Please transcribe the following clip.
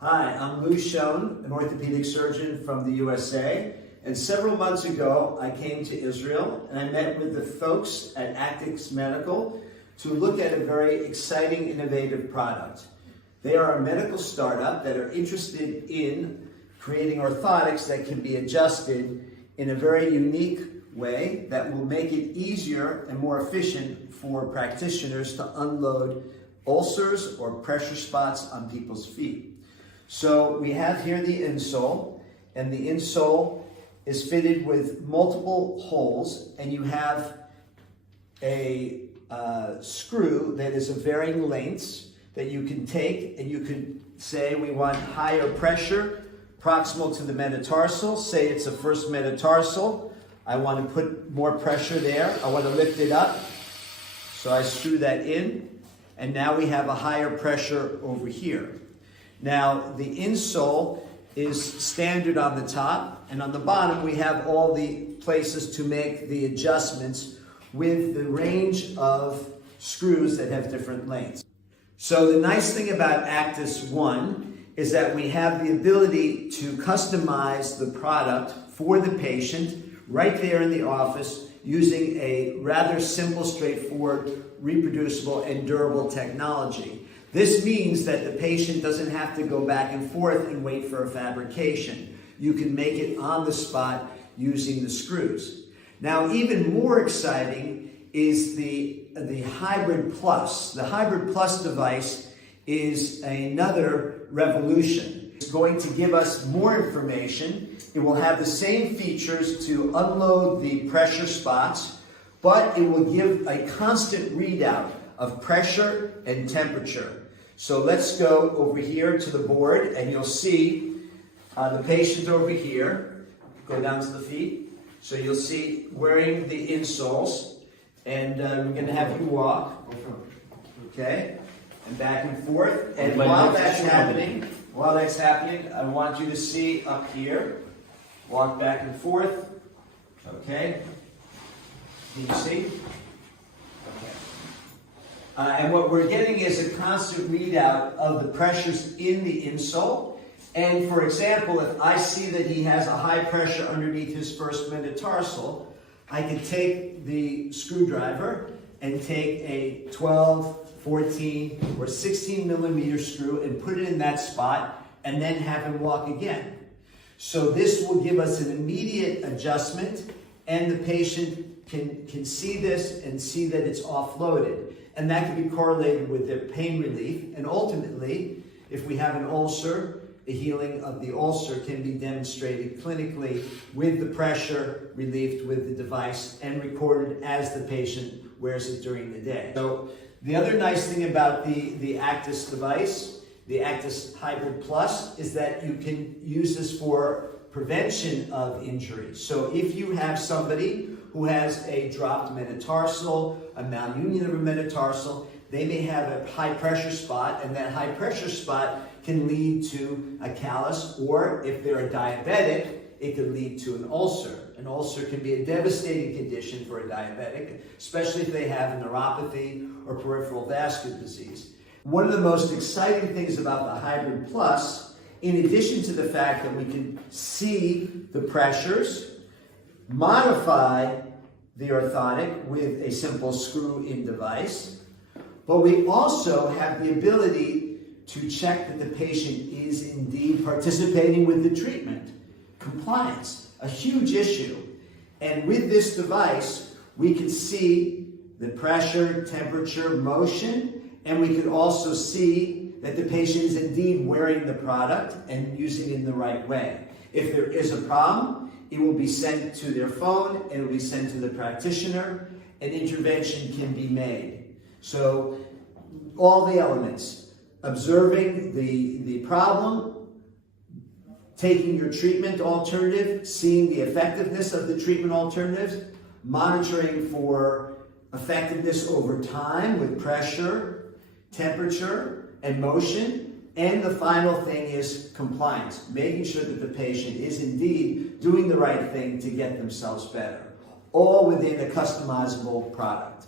Hi, I'm Lou Schoen, an orthopedic surgeon from the USA, and several months ago I came to Israel and I met with the folks at Aktix Medical to look at a very exciting, innovative product. They are a medical startup that are interested in creating orthotics that can be adjusted in a very unique way that will make it easier and more efficient for practitioners to unload ulcers or pressure spots on people's feet. So we have here the insole, and the insole is fitted with multiple holes, and you have a screw that is of varying lengths that you can take, and you can say we want higher pressure proximal to the metatarsal. Say it's a first metatarsal. I want to put more pressure there. I want to lift it up. So I screw that in, and now we have a higher pressure over here. Now, the insole is standard on the top, and on the bottom we have all the places to make the adjustments with the range of screws that have different lengths. So the nice thing about Aktix 1 is that we have the ability to customize the product for the patient right there in the office using a rather simple, straightforward, reproducible, and durable technology. This means that the patient doesn't have to go back and forth and wait for a fabrication. You can make it on the spot using the screws. Now, even more exciting is the Hybrid Plus. The Hybrid Plus device is another revolution. It's going to give us more information. It will have the same features to unload the pressure spots, but it will give a constant readout of pressure and temperature. So let's go over here to the board, and you'll see the patient over here. Go down to the feet. So you'll see wearing the insoles, and we're going to have you walk, okay, and back and forth. And while that's happening, I want you to see up here. Walk back and forth, okay. Can you see? And what we're getting is a constant readout of the pressures in the insole. And for example, if I see that he has a high pressure underneath his first metatarsal, I can take the screwdriver and take a 12, 14, or 16 millimeter screw and put it in that spot and then have him walk again. So this will give us an immediate adjustment, and the patient can see this and see that it's offloaded. And that can be correlated with their pain relief. And ultimately, if we have an ulcer, the healing of the ulcer can be demonstrated clinically with the pressure relieved with the device and recorded as the patient wears it during the day. So the other nice thing about the Aktix device, the Aktix Hybrid Plus, is that you can use this for prevention of injury. So if you have somebody who has a dropped metatarsal, a malunion of a metatarsal, they may have a high pressure spot, and that high pressure spot can lead to a callus, or if they're a diabetic, it could lead to an ulcer. An ulcer can be a devastating condition for a diabetic, especially if they have neuropathy or peripheral vascular disease. One of the most exciting things about the Hybrid Plus, in addition to the fact that we can see the pressures, modify the orthotic with a simple screw-in device, but we also have the ability to check that the patient is indeed participating with the treatment. Compliance, a huge issue. And with this device, we can see the pressure, temperature, motion, and we can also see that the patient is indeed wearing the product and using it in the right way. If there is a problem, it will be sent to their phone, and it will be sent to the practitioner, and intervention can be made. So all the elements, observing the problem, taking your treatment alternative, seeing the effectiveness of the treatment alternatives, monitoring for effectiveness over time with pressure, temperature, and motion. And the final thing is compliance, making sure that the patient is indeed doing the right thing to get themselves better, all within a customizable product.